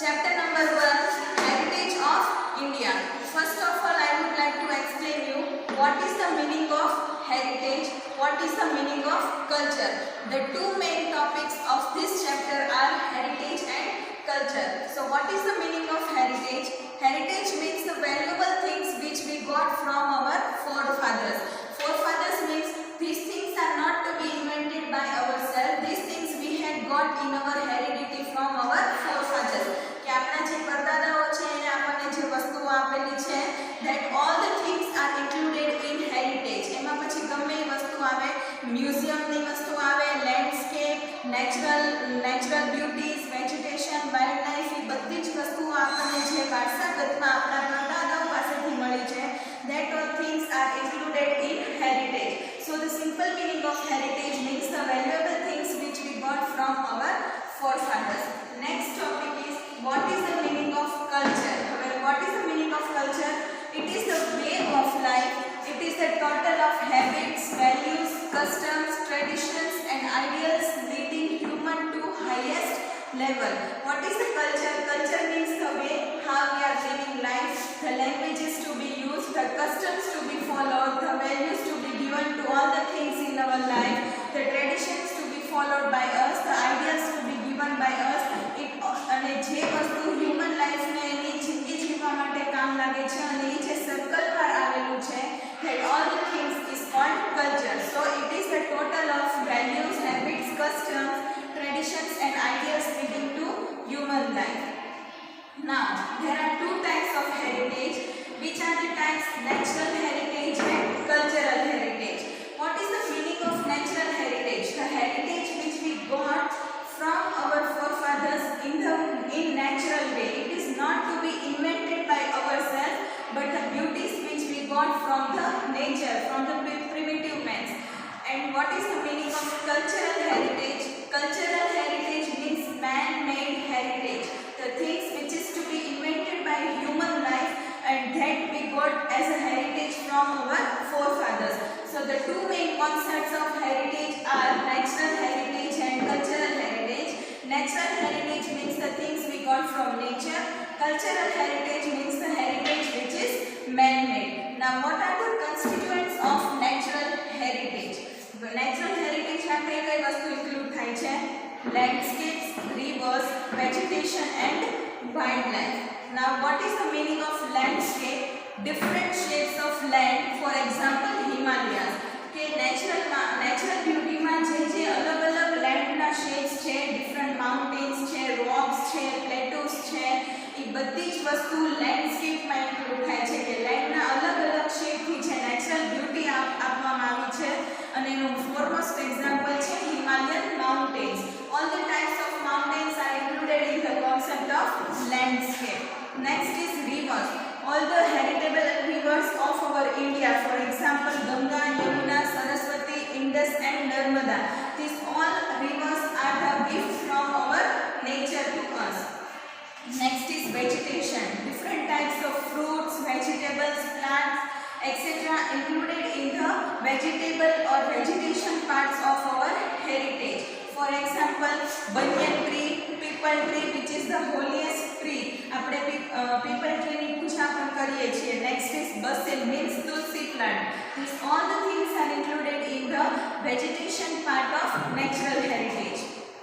Chapter number 1, Heritage of India. First of all, I would like to explain you what is the meaning of heritage, what is the meaning of culture. The two main topics of this chapter are heritage and culture. So what is the meaning of heritage? Heritage means the valuable things which we got from our forefathers. Forefathers means these things are not to be invented by ourselves. These things we had got in our heredity from our forefathers. કે આપણા જે પરદાદાઓ છે એને આપણને જે વસ્તુઓ આપેલી છે that all the things are included in heritage. એમાં પછી ગમે એ વસ્તુ આવે, મ્યુઝિયમની વસ્તુ આવે, landscape, natural beauties, vegetation, wildlife, એ બધી જ વસ્તુઓ આપણને જે વારસાગતમાં આપણા પરદાદાઓ પાસેથી મળી છે that all things are included in heritage. So the simple meaning of heritage means the valuable things which we got from our forefathers. Next topic is what is the meaning of culture. What is the meaning of culture? It is the way of life. It is the total of habits, values, customs, traditions and ideals leading human to highest level. What is the culture? Culture means the way how we are living life, the languages to be used, the customs to be followed, the values to be given to all the things in our life, the traditions to be followed by us, the ideals to be given by us. અને જે વસ્તુ human લાઈફને એની જિંદગી જીવવા માટે કામ લાગે છે અને એ જે સર્કલમાં આવેલું છે that all the things is called culture. So it is the total of values, habits, customs, traditions and ideas leading to human life. Now there are two types of heritage. Which are the types? Natural heritage and cultural heritage. What is the meaning of natural heritage? The heritage which we got from our forefathers in natural way. It is not to be invented by ourselves, but the beauties which we got from the nature, from the primitive men. And what is the meaning of cultural heritage? Cultural heritage means man-made heritage, the things which is to be invented by human life and that we got as a heritage from our forefathers. So the two main concepts of heritage are natural heritage and cultural heritage. Natural heritage means the things we got from nature. Cultural heritage means the heritage which is man-made. Now what are the constituents of natural heritage? Natural heritage માં કઈ કઈ વસ્તુ include થાય છે? Landscapes, rivers, vegetation and wildlife. Now what is the meaning of landscape? Different shapes of land, for example Himalayas. કે natural beauty માં જે અલગ-અલગ લેન્ડના શેપ્સ છે, ડિફરન્ટ માઉન્ટેન્સ છે, રોક્સ છે, પ્લેટોસ છે, એ બધી જ વસ્તુ લેન્ડસ્કેપમાં ઇન્ક્લુડ થાય છે કે લેન્ડના અલગ-અલગ શેપથી જે નેચરલ બ્યુટી આપવામાં આવી છે અને એનું ફોરમોસ્ટ એક્ઝામ્પલ છે Himalayan mountains. All the types of mountains are included in the concept of landscape. Next is rivers. All the heritable rivers of our India, for example Ganga, Yamuna, Saraswati, Indus and Narmada. These all rivers are the gift from our nature to us. Next is vegetation. Different types of fruits, vegetables, plants, etc. included in the vegetable or vegetation parts of our heritage. For example, banyan tree, people tree which is the holiest tree. આપણે people tree ની પૂજા પણ કરીએ છીએ. Next is basil means tulsi plant. These all the things are included in the vegetation part of natural heritage.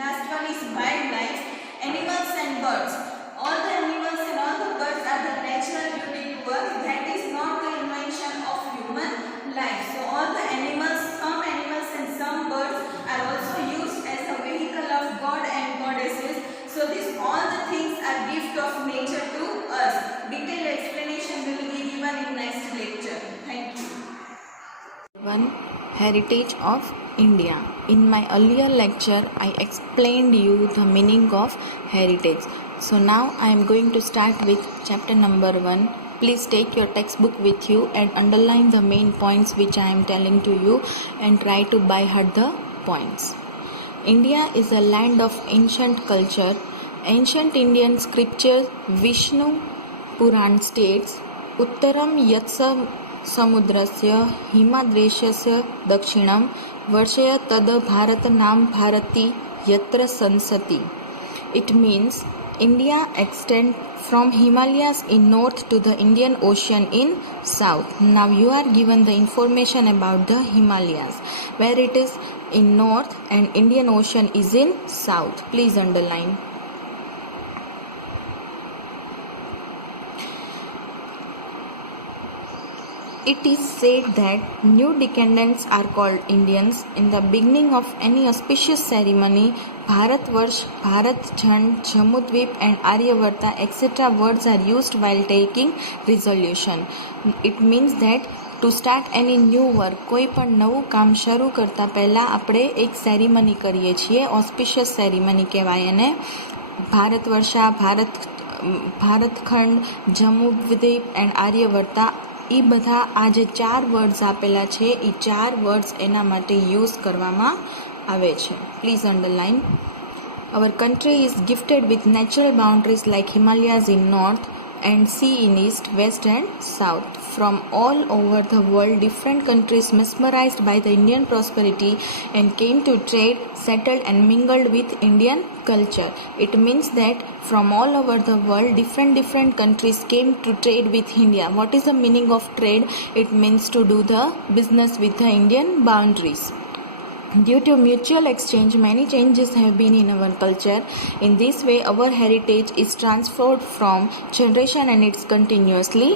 Last one is wildlife, animals and birds. All the animals and all the birds are the natural beauty to us. That is not the invention of human life. So all the animals, some animals and some birds are also used as a vehicle of God and goddesses. So these all the things are gift of nature to us. Detailed explanation will be given in next lecture. Thank you. One, Heritage of India. In my earlier lecture, I explained you the meaning of heritage. So now I am going to start with chapter number 1. Please take your textbook with you and underline the main points which I am telling to you and try to by heart the points. India is a land of ancient culture. Ancient Indian scripture Vishnu Puran states, Uttaram Yatsa Samudrasya Himadreshasya Dakshinam Varshaya Tad Bharat Nam Bharati Yatra Sansati. It means India extends from Himalayas in north to the Indian Ocean in south. Now you are given the information about the Himalayas, where it is in north and Indian Ocean is in south. Please underline. It is said that new descendants are called Indians. In the beginning of any auspicious ceremony, Bharatvarsh, Bharat Chand, Jamudvip and Aryavarta etc. words are used while taking resolution. It means that to start any new work, કોઈ પણ નવું કામ શરૂ કરતા પહેલા આપણે એક ceremony કરીએ છીએ. ઓસ્પિશિયસ સેરેમની કહેવાય એને. ભારતવર્ષા, ભારતખંડ, જમ્મુદ્વીપ એન્ડ આર્યવર્તા, એ બધા આ જે 4 વર્ડ્સ આપેલા છે એ 4 વર્ડ્સ એના માટે યુઝ કરવામાં આવે છે. Please underline. Our country is gifted with natural boundaries like Himalayas in north and sea in east, west and south. From all over the world, different countries mesmerized by the Indian prosperity and came to trade, settled and mingled with Indian culture. It means that from all over the world, different countries came to trade with India. What is the meaning of trade? It means to do the business with the Indian boundaries. Due to mutual exchange, many changes have been in our culture. In this way, our heritage is transferred from generation and it's continuously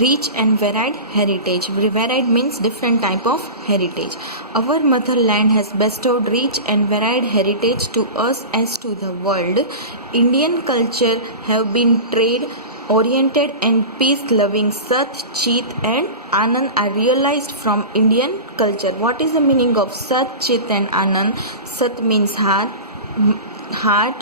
rich and varied heritage. Varied means different type of heritage. Our motherland has bestowed rich and varied heritage to us as to the world. Indian culture have been trade oriented and peace loving. Sat, Chit and Anand are realized from Indian culture. What is the meaning of Sat, Chit and Anand? Sat means heart,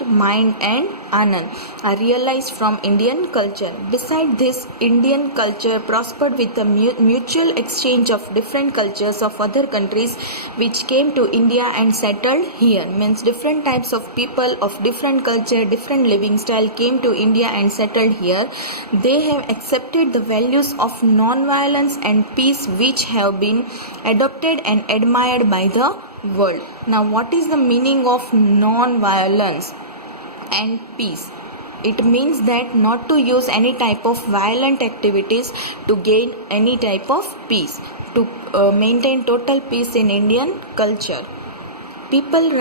mind and Anand are realized from Indian culture. Besides this, Indian culture prospered with the mutual exchange of different cultures of other countries which came to India and settled here. Means different types of people of different culture, different living style came to India and settled here. They have accepted the values of non-violence and peace which have been adopted and admired by the world. Now what is the meaning of non-violence and peace? It means that not to use any type of violent activities to gain any type of peace, to maintain total peace in Indian culture. People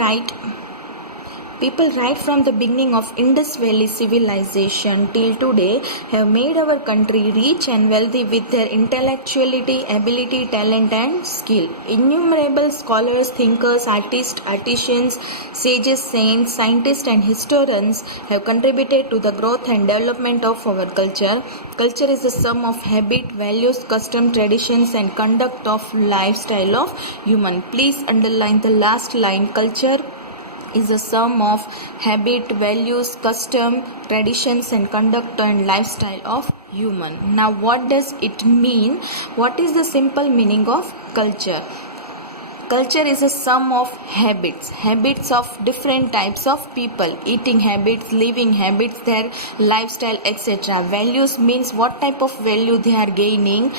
right from the beginning of Indus Valley civilization till today have made our country rich and wealthy with their intellectuality, ability, talent and skill. Innumerable scholars, thinkers, artists, artisans, sages, saints, scientists and historians have contributed to the growth and development of our culture. Culture is the sum of habit, values, custom, traditions and conduct of lifestyle of human. Please underline the last line. Culture is a sum of habit, values, custom, traditions and conduct and lifestyle of human. Now what does it mean? What is the simple meaning of culture? Culture is a sum of habits of different types of people, eating habits, living habits, their lifestyle, etc. Values means what type of value they are gaining.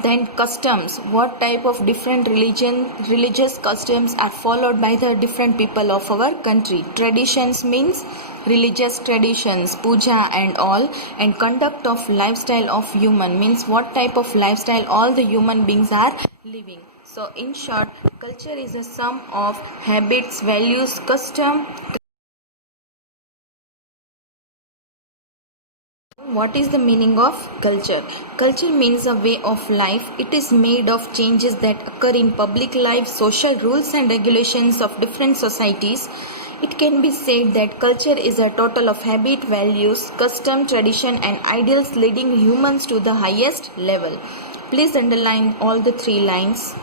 Then customs, what type of different religious customs are followed by the different people of our country. Traditions means religious traditions, puja and all. And conduct of lifestyle of human means what type of lifestyle all the human beings are living. So in short, culture is a sum of habits, values, custom. What is the meaning of culture? Culture means a way of life. It is made of changes that occur in public life, social rules and regulations of different societies. It can be said that culture is a total of habit, values, custom, tradition and ideals leading humans to the highest level. Please underline all the 3 lines.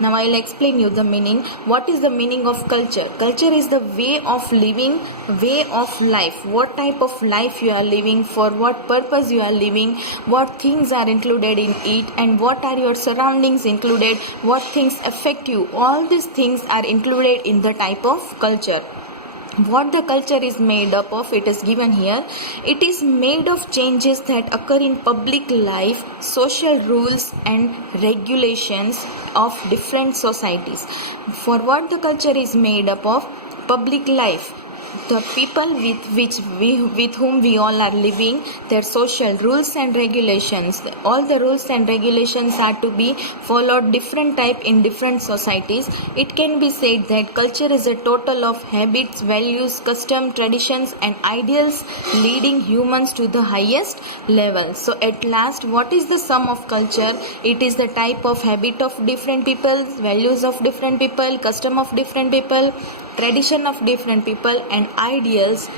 Now I will explain you the meaning. What is the meaning of culture? Culture is the way of living, way of life. What type of life you are living, for what purpose you are living, what things are included in it, and what are your surroundings included, what things affect you. All these things are included in the type of culture. What the culture is made up of, it is given here. It is made of changes that occur in public life, social rules and regulations of different societies. For what the culture is made up of? Public life. the people with whom we all are living, their social rules and regulations. All the rules and regulations are to be followed different type in different societies. It can be said that culture is a total of habits, values, custom, traditions and ideals leading humans to the highest level. So at last, what is the sum of culture? It is the type of habit of different people, values of different people, custom of different people, tradition of different people and ideals.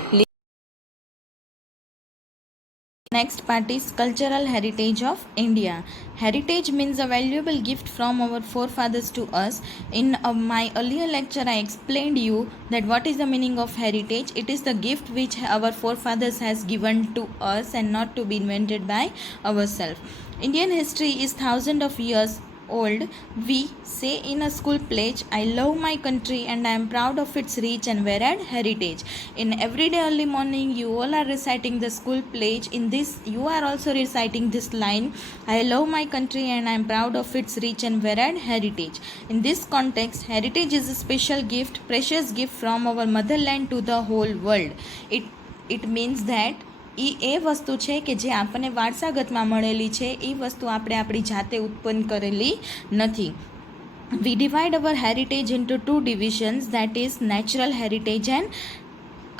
Next part is cultural heritage of India. Heritage means a valuable gift from our forefathers to us. In my earlier lecture, I explained you that what is the meaning of heritage. It is the gift which our forefathers has given to us and not to be invented by ourselves. Indian history is thousands of years old. We say in a school pledge, I love my country and I am proud of its rich and varied heritage. In everyday early morning, you all are reciting the school pledge. In this, you are also reciting this line, I love my country and I am proud of its rich and varied heritage. In this context, heritage is a special gift, precious gift from our motherland to the whole world. It means that એ વસ્તુ છે કે જે આપણને વારસાગતમાં મળેલી છે, એ વસ્તુ આપણે આપણી જાતે ઉત્પન્ન કરેલી નથી. We divide our heritage into two divisions, that is natural heritage and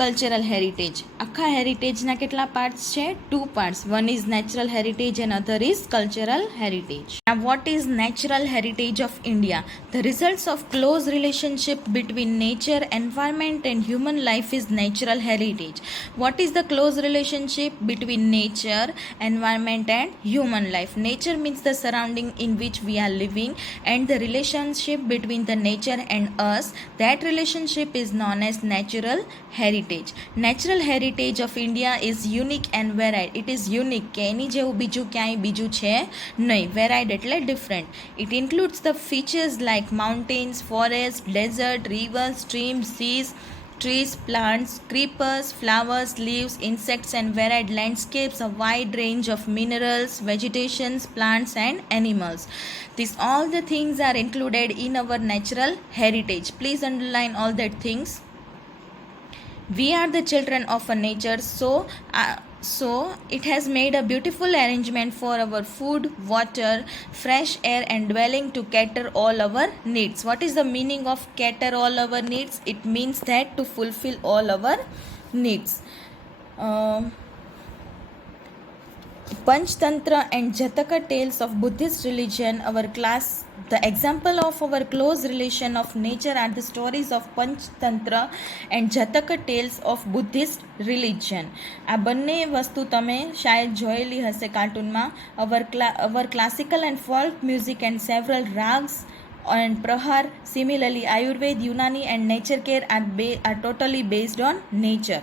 cultural heritage. આખા હેરિટેજના કેટલા પાર્ટ્સ છે? 2 parts. One is natural heritage and other is cultural heritage. Now what is natural heritage of India? The results of close relationship between nature, environment and human life is natural heritage. What is the close relationship between nature, environment and human life? Nature means the surrounding in which we are living, and the relationship between the nature and us, that relationship is known as natural heritage. Natural heritage of India is unique and varied. It is unique કે એની જેવું બીજું ક્યાંય બીજું છે નહીં. Varied એટલે different. It includes the features like mountains, forests, desert, rivers, streams, seas, trees, plants, creepers, flowers, leaves, insects and varied landscapes, a wide range of minerals, vegetations, plants and animals. These all the things are included in our natural heritage. Please underline all that things. We are the children of a nature, so it has made a beautiful arrangement for our food, water, fresh air and dwelling to cater all our needs. What is the meaning of cater all our needs? It means that to fulfill all our needs. Panchtantra and Jataka tales of Buddhist religion, the example of our close relation of nature are the stories of Panchtantra and Jataka tales of Buddhist religion. આ બંને વસ્તુ તમે શાયદ જોયેલી હશે કાર્ટૂનમાં. Our classical and folk music and several rags and prahar, similarly Ayurveda, Unani and nature care are totally based on nature.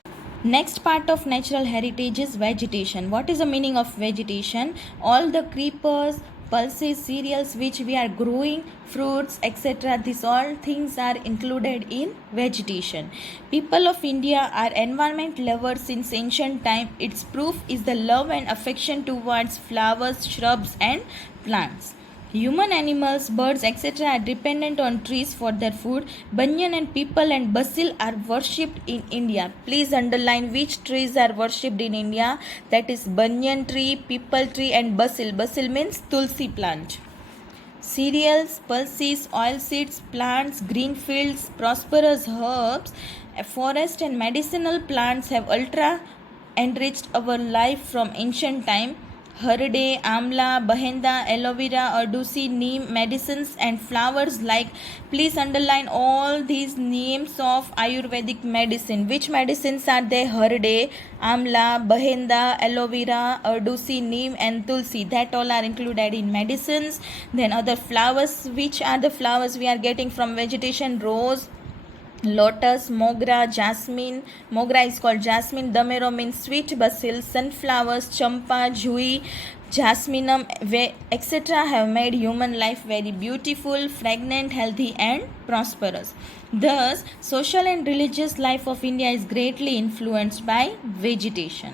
Next part of natural heritage is vegetation. What is the meaning of vegetation? All the creepers, pulses, cereals which we are growing, fruits, etc. These all things are included in vegetation. People of India are environment lovers since ancient time. Its proof is the love and affection towards flowers, shrubs and plants. Human, animals, birds, etc. are dependent on trees for their food. Banyan and people and basil are worshipped in India. Please underline which trees are worshipped in India. That is banyan tree, people tree and basil. Basil means tulsi plant. Cereals, pulses, oil seeds, plants, green fields, prosperous herbs, forest and medicinal plants have ultra enriched our life from ancient time. Harade, amla, bahenda, aloe vera, ardusi, neem, medicines and flowers like. Please underline all these names of Ayurvedic medicine. Which medicines are they? Harade, amla, bahenda, aloe vera, ardusi, neem and tulsi. That all are included in medicines. Then other flowers. Which are the flowers we are getting from vegetation? Rose, lotus, mogra, jasmine. Mogra is called jasmine. Damero means sweet basil. Sunflowers, champa, jui, jasminum, etc. have made human life very beautiful, fragrant, healthy and prosperous. Thus, social and religious life of India is greatly influenced by vegetation.